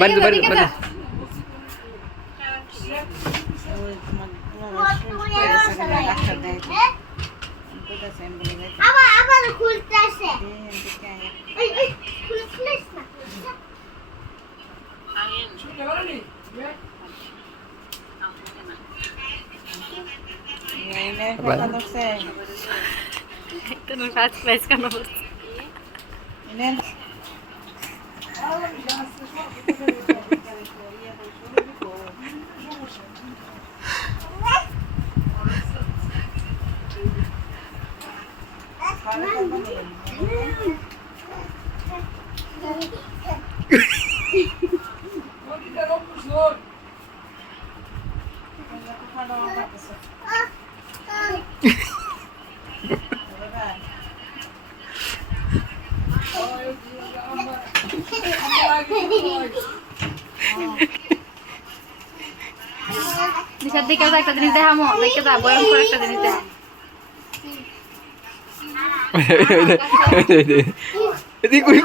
বাড়ি বাড়ি বাড়ি আবার আবার খুলতেছে খুলছিস না এনে কথা ধরছে তুমি ফার্স্ট প্রাইজ কেন বলছো এনে দিশার দিকে একটা জিনিস দেখামো দেখে যা বয়ম করে একটা জিনিস দেখা এদিকে কই